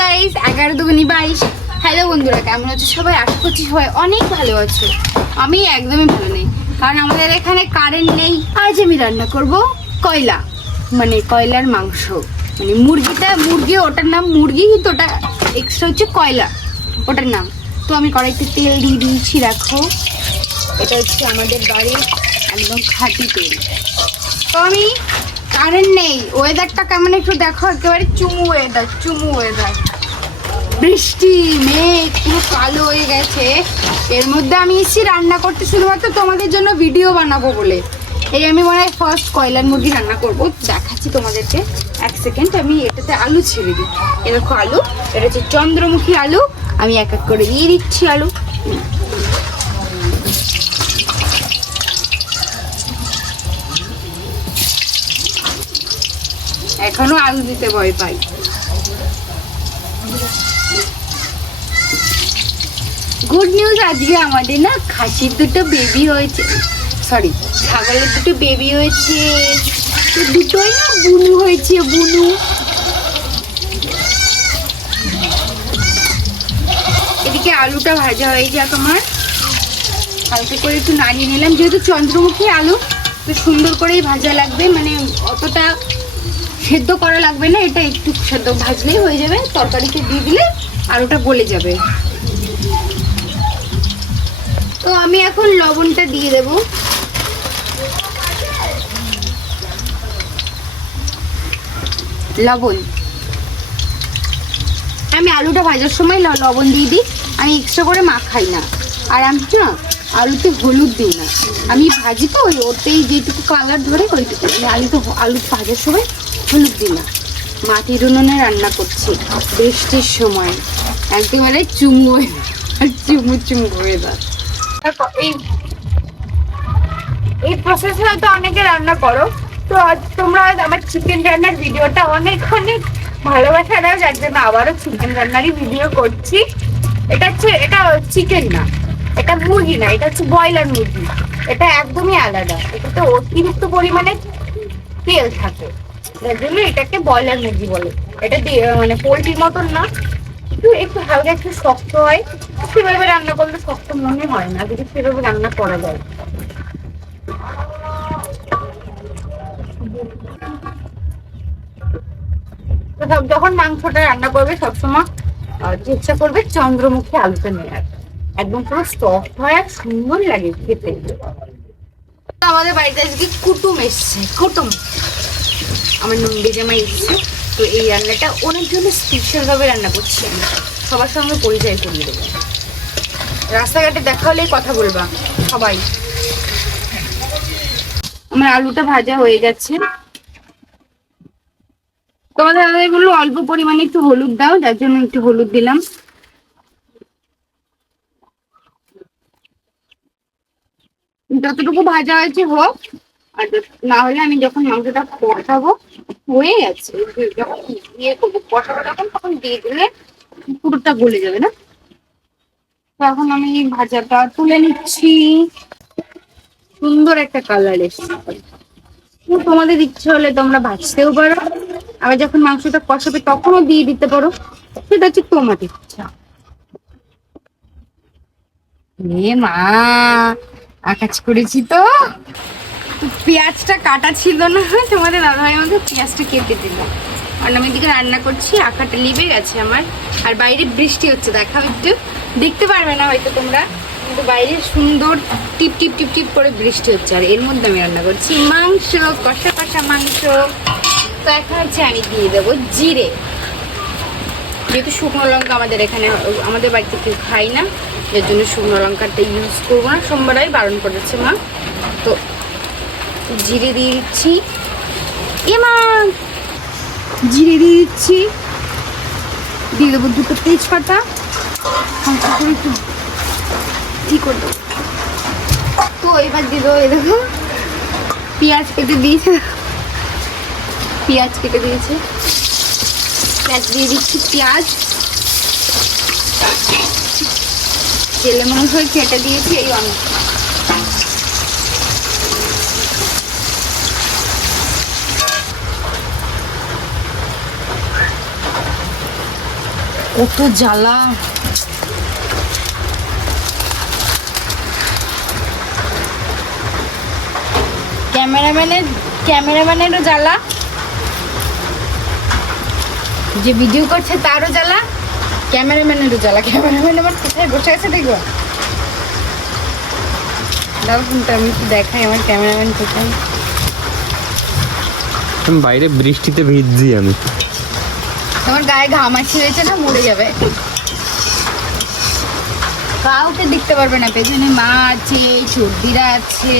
Guys এগারো দুগুনি বাইশ। Hello বন্ধুরা, কেমন আছো সবাই? আশা করছি সবাই অনেক ভালো আছো। আমি একদমই ভালো নেই, কারণ আমাদের এখানে কারেন্ট নেই। আজ আমি রান্না করব কয়লা মানে কয়লার মাংস। মানে মুরগিটা, মুরগি, ওটার নাম মুরগি, কিন্তু ওটা এক্সট্রা হচ্ছে কয়লা, ওটার নাম। তো আমি কড়াইতে তেল দিয়ে দিয়েছি রাখো এটা হচ্ছে আমাদের বাড়ির একদম খাঁটি তেল। তো আমি কারেন্ট নেই। ওয়েদারটা কেমন একটু দেখো, একেবারে চুমু ওয়েদার চুমু ওয়েদার বৃষ্টি, মেঘ, পুরো কালো হয়ে গেছে। এর মধ্যে আমি এসেছি রান্না করতে শুধুমাত্র তোমাদের জন্য ভিডিও বানাবো বলে। এই আমি মনে হয় ফার্স্ট কয়লার মুরগি রান্না করব। দেখাচ্ছি তোমাদেরকে। এক সেকেন্ড আমি এটাতে আলু ছেড়ে দিই। এ দেখো আলু, এটা হচ্ছে চন্দ্রমুখী আলু। আমি এক এক করে দিয়ে দিচ্ছি আলু। এখনও আলু দিতে ভয় পাই। গুড নিউজ আজকে আমাদের না খাসির দুটো বেবি হয়েছে। সরি ছাগলের দুটো বেবি হয়েছে। দুটোই না বুনু হয়েছে, বুনু। এদিকে আলুটা ভাজা হয়ে যাক আমার। হালকা করে একটু নাড়িয়ে নিলাম। যেহেতু চন্দ্রমুখী আলু, তো সুন্দর করেই ভাজা লাগবে। মানে অতটা সেদ্ধ করা লাগবে না, এটা একটু সেদ্ধ ভাজলেই হয়ে যাবে, তরকারিতে দিয়ে দিলে আলুটা গলে যাবে। তো আমি এখন লবণটা দিয়ে দেব। লবণ। আমি আলুটা ভাজার সময় লবণ দিয়ে দিই। আমি এক্সট্রা করে মা খাই না। আর আমি না আলুতে হলুদ দিই না। আমি ভাজি তো, ওই ওতেই যেটুকু কালার ধরে ওইটুকু আমি আলু তো আলু ভাজার সময় হলুদ দিই না। মাটির উনুনে রান্না করছি বৃষ্টির সময়। একেবারে চুমু হয়ে চুমু চুমু হয়ে যায়। এই এই প্রসেসে হয়তো অনেকে রান্না করো। তো তোমরা আমার চিকেন রান্নার ভিডিওটা অনেক অনেক ভালোবাসা দাও যার জন্য আবারও চিকেন রান্নারই ভিডিও করছি। এটা হচ্ছে এটা চিকেন না। এটা মুরগি না, এটা হচ্ছে ব্রয়লার মুরগি। এটা একদমই আলাদা। এটাতে অতিরিক্ত পরিমাণে তেল থাকে। যার জন্য এটাকে ব্রয়লার মুরগি বলে। এটা মানে পোলট্রির মতন না একটু একটু হালকা, একটু শক্ত হয়। সেভাবে রান্না করলে শক্ত মনে হয় না, যদি সেভাবে রান্না করা যায়। যখন মাংসটা রান্না করবে, সবসময় চেষ্টা করবে চন্দ্রমুখী আলুটা নেওয়ার একদম পুরো সফট হয় আর সুন্দর লাগে খেতে। আমাদের বাড়িতে আজকে কুটুম এসছে, কুটুম। আমার জামাই এসছে। তো এই রান্নাটা ওনার জন্য স্পেশাল ভাবে রান্না করছি আমি। সবার সঙ্গে পরিচয় করিয়ে দেবো। রাস্তাঘাটে দেখা হলেই কথা বলবা, সবাই। আমার আলুটা ভাজা হয়ে গেছে। তোমাদের বলল অল্প পরিমাণে একটু হলুদ দাও, যার জন্য একটু হলুদ দিলাম। যতটুকু ভাজা হয়েছে হোক, আর না হলে আমি যখন মাংসটা কষাবো, হয়ে গেছে। যখন ইয়ে করব, কষাবো তখন তখন দিয়ে দিলে পুরোটা গলে যাবে না? তো এখন আমি ভাজাটা তুলে নিচ্ছি। সুন্দর একটা কালার এসছে। তোমাদের ইচ্ছে হলে তোমরা ভাজতেও পারো। আবার যখন মাংসটা কষাবে তখনও দিয়ে দিতে পারো। সেটা হচ্ছে তোমাদের ইচ্ছা। মা আকাশ করেছি তো। পেঁয়াজটা কাটা ছিল না, তোমাদের দাদাভাই আমাদের পেঁয়াজটা কেটে দিল। আর আমি এদিকে রান্না করছি আঁকাটা লিবে গেছে আমার। আর বাইরে বৃষ্টি হচ্ছে, দেখাও একটু। দেখতে পারবে না হয়তো তোমরা, কিন্তু বাইরে সুন্দর টিপ টিপ টিপ টিপ করে বৃষ্টি হচ্ছে। আর এর মধ্যে আমি রান্না করছি মাংস, কষা কষা মাংস। তো এখন হচ্ছে আমি দিয়ে দেবো জিরে। যেহেতু শুকনো লঙ্কা আমাদের এখানে, আমাদের বাড়িতে কেউ খাই না, এর জন্য শুকনো লঙ্কাটা ইউজ করব না। সোমবারই বারণ করেছে মা। তো জিরে দিয়ে দিচ্ছি। এ মা! জিরে দিয়ে দিচ্ছি। দিয়ে দেবো দুটো তেজপাতা। হালকা করে একটু তো এবার দিয়ে দেবো এ দেখো, পেঁয়াজ কেটে দিয়েছে। পেঁয়াজ কেটে দিয়েছে। পেঁয়াজ দিয়ে দিচ্ছি পেঁয়াজ। তেলে মানুষ হয়ে কেটে দিয়েছি এই অনেক। কত জ্বালা। ক্যামেরাম্যানের ক্যামেরাম্যানেরও জ্বালা। যে ভিডিও করছে তারও জ্বালা ক্যামেরাম্যানেরও জ্বালা। ক্যামেরাম্যান আমার কোথায় বসে আছে দেখব দাও কিন্তু আমি একটু দেখাই আমার ক্যামেরাম্যান কোথায় আমি বাইরে বৃষ্টিতে ভিজছি আমি। তোমার গায়ে ঘামাচি হয়েছে না মরে যাবে। কাউকে দেখতে পারবে না পেছনে মা আছে সর্দিরা আছে।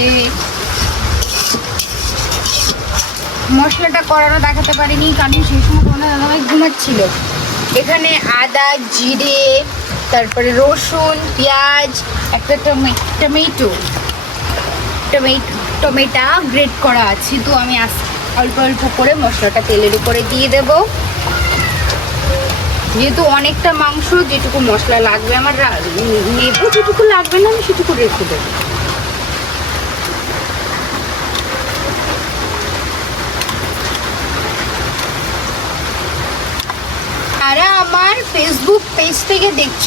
মশলাটা করানো দেখাতে পারিনি, কারণ সেই সময় কোনো দাদাভাই ঘুমাচ্ছিল। এখানে আদা, জিরে, তারপরে রসুন, পেঁয়াজ, একটা tomato- tomato tomato, tomato grate করা আছে, তো আমি অল্প অল্প করে মশলাটা তেলের উপরে দিয়ে দেবো। যেহেতু অনেকটা মাংস, যেটুকু মশলা লাগবে আমার নেব, যেটুকু লাগবে না আমি সেটুকু রেখে দেবো। যারা আমার ফেসবুক পেজ থেকে দেখছ,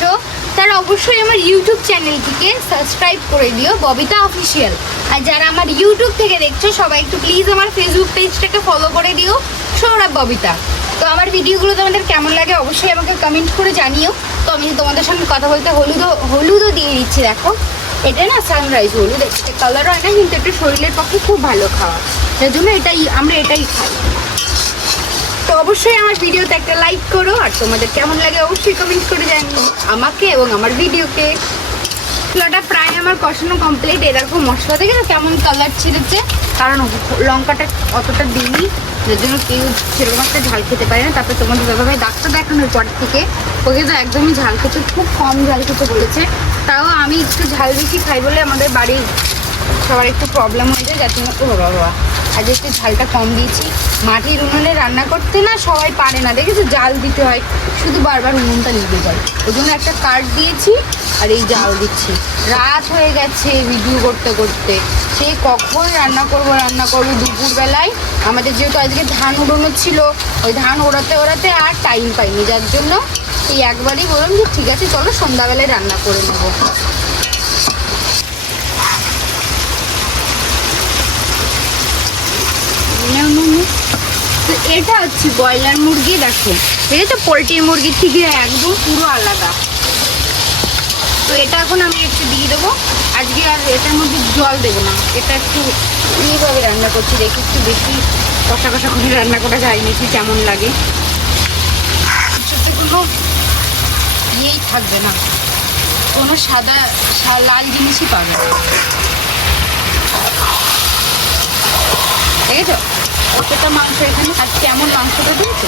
তারা অবশ্যই আমার ইউটিউব চ্যানেলটিকে সাবস্ক্রাইব করে দিও, ববিতা অফিসিয়াল আর যারা আমার ইউটিউব থেকে দেখছ, সবাই একটু প্লিজ আমার ফেসবুক পেজটাকে ফলো করে দিও, সৌরভ, ববিতা। তো আমার ভিডিওগুলো তোমাদের কেমন লাগে অবশ্যই আমাকে কমেন্ট করে জানিও। তো আমি তোমাদের সঙ্গে কথা বলতে হলুদও হলুদও দিয়ে দিচ্ছি, দেখো। এটা না সানরাইজ হলুদ, এটা কালার হয় না, কিন্তু এটা শরীরের পক্ষে খুব ভালো খাওয়া। যার জন্য এটাই, আমরা এটাই খাই। তো অবশ্যই আমার ভিডিওতে একটা লাইক করো, আর তোমাদের কেমন লাগে অবশ্যই কমেন্ট করে জানিও আমাকে এবং আমার ভিডিওকে। মশলাটা প্রায় আমার কষানো কমপ্লিট এরকম মশলা থেকে না কেমন কালার ছিঁড়েছে? কারণ লঙ্কাটা অতটা দিইনি যার জন্য কেউ সেরকম একটা ঝাল খেতে পারে না। তারপরে তোমাদের দাদাভাই ডাক্তার দেখানোর পর থেকে ওকে তো একদমই ঝাল খেতে, খুব কম ঝাল খেতে বলেছে। তাও আমি একটু ঝাল বেশি খাই বলে আমাদের বাড়ির সবার একটু প্রবলেম হয়ে যায়, যার জন্য ও বাবা। আজ একটু ঝালটা কম দিয়েছি। মাটির উনুনে রান্না করতে না সবাই পারে না। দেখেছ? জাল দিতে হয়। শুধু বারবার উনুনটা লিখে যায়। ওই জন্য একটা কাঠ দিয়েছি আর এই জাল দিচ্ছি। রাত হয়ে গেছে ভিডিও করতে করতে। সে কখন রান্না করব, রান্না করব দুপুরবেলায়? আমাদের যেহেতু আজকে ধান উড়ানো ছিল, ওই ধান ওড়াতে ওড়াতে আর টাইম পাইনি। যার জন্য এই একবারই বললাম যে ঠিক আছে, চলো সন্ধ্যাবেলায় রান্না করে নেব। তো এটা হচ্ছে ব্রয়লার মুরগি, দেখো। এটা তো পোলট্রির মুরগির থেকে একদম পুরো আলাদা। তো এটা এখন আমি একটু দিয়ে দেবো। আজকে আর এটার মধ্যে জল দেবো না। এটা একটু এইভাবে রান্না করছি, দেখি একটু বেশি কষা কষা করে রান্না করা যায় নাকি, কেমন লাগে। কোনো ইয়েই থাকবে না। কোনো সাদা লাল জিনিসই পাবে না। দেখেছ? কতটা মাংস এখানে আর কেমন মাংসটা দিয়েছে?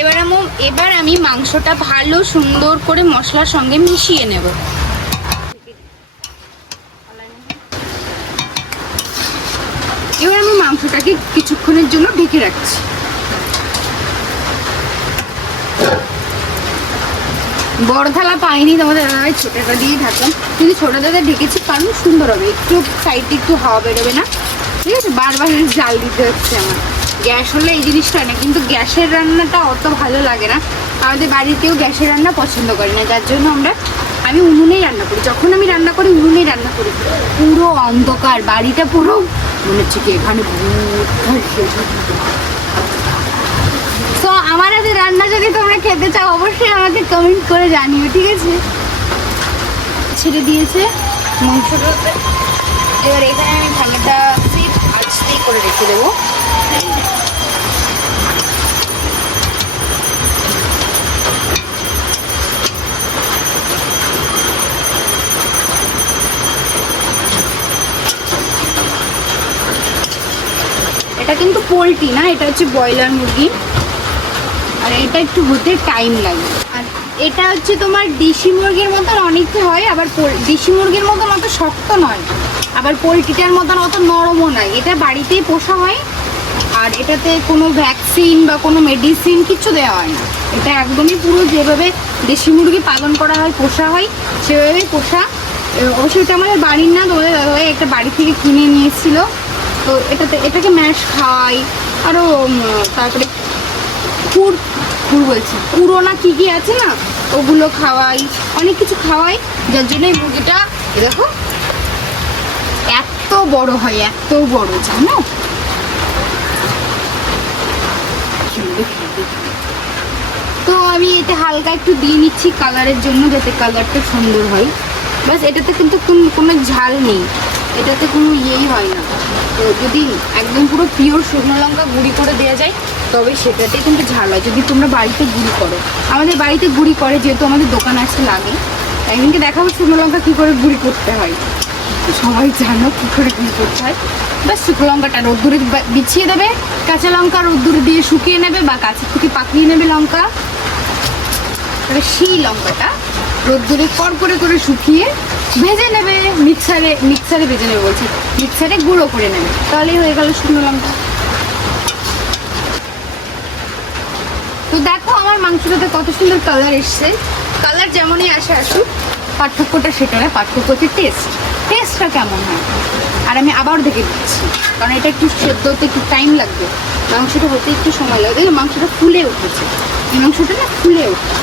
এবার আমি এবার আমি মাংসটা ভালো সুন্দর করে মশলার সঙ্গে মিশিয়ে নেব। এবার আমি মাংসটাকে কিছুক্ষণের জন্য ঢেকে রাখছি। বড় থালা পাইনি, তোমাদের দাদাভাই ছোটটা দিয়ে ঢাকলাম কিন্তু ছোটো দাদা ঢেকেছি কারণ সুন্দর হবে। একটু সাইডে একটু হাওয়া বেরোবে না। ঠিক আছে? বারবার জাল দিতে হচ্ছে আমার। গ্যাস হলে এই জিনিসটা না কিন্তু গ্যাসের রান্নাটা অত ভালো লাগে না। আমাদের বাড়িতেও গ্যাসের রান্না পছন্দ করে না। যার জন্য আমরা, আমি উনুনেই রান্না করি। যখন আমি রান্না করি, উনুনেই রান্না করি। পুরো অন্ধকার, বাড়িটা পুরো মনে হচ্ছে কি এখানে তো আমার হাতে রান্না যদি তোমরা খেতে চাও, অবশ্যই আমাকে কমেন্ট করে জানিও, ঠিক আছে? ছেড়ে দিয়েছে মাংসটাতে এবার এখানে আমি করে রেখে দেবো। এটা কিন্তু পোলট্রি না, এটা হচ্ছে ব্রয়লার মুরগি। আর এটা একটু হতে টাইম লাগে। আর এটা হচ্ছে তোমার দেশি মুরগির মতন অনেকটা হয়, আবার দেশি মুরগির মতন অত শক্ত নয়। আবার পোলট্রিটার মতন অত নরমও নয়। এটা বাড়িতেই পোষা হয়, আর এটাতে কোনো ভ্যাকসিন বা কোনো মেডিসিন কিছু দেওয়া হয় না। এটা একদমই পুরো যেভাবে দেশি মুরগি পালন করা হয়, পোষা হয়, সেভাবেই পোষা। এটা আমাদের বাড়ির না, তোমাদের দাদাভাই একটা বাড়ি থেকে কিনে নিয়ে এসেছিল। তো এটাতে, এটাকে ম্যাশ খাওয়াই আরও তারপরে কুর কুর বলছি। কুড়ো না কি কি আছে না, ওগুলো খাওয়াই, অনেক কিছু খাওয়াই, যার জন্য এই মুরগিটা দেখো, এত বড় হয়, এত বড়, জানো। তো আমি এটা হালকা একটু দিয়ে নিচ্ছি কালারের জন্য, যাতে কালারটা সুন্দর হয়। বাস এটাতে কিন্তু কোনো ঝাল নেই। এটাতে কোনো ইয়েই হয় না। তো যদি একদম পুরো পিওর শুকনো লঙ্কা গুঁড়ি করে দেওয়া যায়, তবে সেটাতে কিন্তু ঝাল হয়। যদি তোমরা বাড়িতে গুঁড়ি করো। আমাদের বাড়িতে গুঁড়ি করে, যেহেতু আমাদের দোকান আছে লাগে তাই কিন্তু দেখাবো শুকনো লঙ্কা কী করে গুঁড়ি করতে হয়। সবাই জানো কী করে গুঁড়ি করতে হয়। বা শুকনো লঙ্কাটা রোদ্দুরে বিছিয়ে দেবে। কাঁচা লঙ্কা রোদ্দুরে দিয়ে শুকিয়ে নেবে বা গাছের থেকে পাকিয়ে নেবে লঙ্কা। তাহলে সেই লঙ্কাটা রোদ্দুরে কর করে করে শুকিয়ে ভেজে নেবে, মিক্সারে মিক্সারে ভেজে নেবে বলছি। মিক্সারে গুঁড়ো করে নেবে। তাহলেই হয়ে গেল শুকনো লঙ্কা। তো দেখো আমার মাংসটাতে কত সুন্দর কালার এসছে। কালার যেমনই আসে আসুক, পার্থক্যটা সেটা না পার্থক্য হচ্ছে টেস্ট টেস্টটা কেমন হয়? আর আমি আবার দেখে দিচ্ছি, কারণ এটা একটু সেদ্ধ হতে একটু টাইম লাগবে। মাংসটা হতে একটু সময় লাগবে। মাংসটা ফুলে উঠেছে। এই মাংসটা না ফুলে উঠে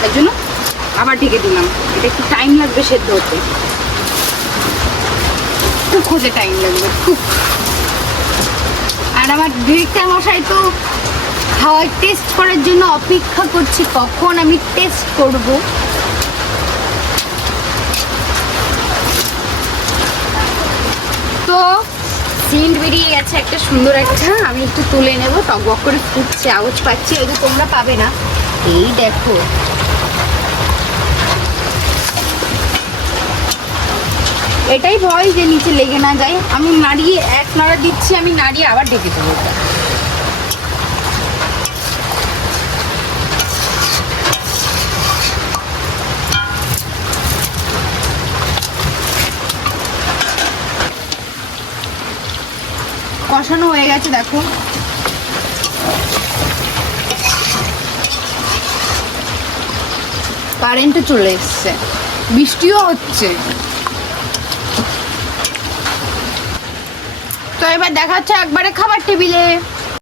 তার জন্য আবার ঢেকে দিলাম। এটা একটু টাইম লাগবে সেদ্ধ হতে। খুব হতে টাইম লাগবে, খুব। আর আমার ডিরেক্টর মশাই তো খাওয়ার টেস্ট করার জন্য অপেক্ষা করছি, কখন আমি টেস্ট করব। তো সিন্ট বেরিয়ে গেছে, একটা সুন্দর একটা, আমি একটু তুলে নেব, টকবক করে ফুটছে, আওয়াজ পাচ্ছি যে তোমরা পাবে না। এই দেখো এটাই ভয় যে নিচে লেগে না যায়। আমি নাড়িয়ে, এক নাড়া দিচ্ছি, আমি নাড়িয়ে আবার ডেকে দেবো এটা। কষানো হয়ে গেছে, দেখো। কারেন্টও চলে এসছে। বৃষ্টিও হচ্ছে। তো এবার দেখা হচ্ছে একবারে খাবার টেবিলে।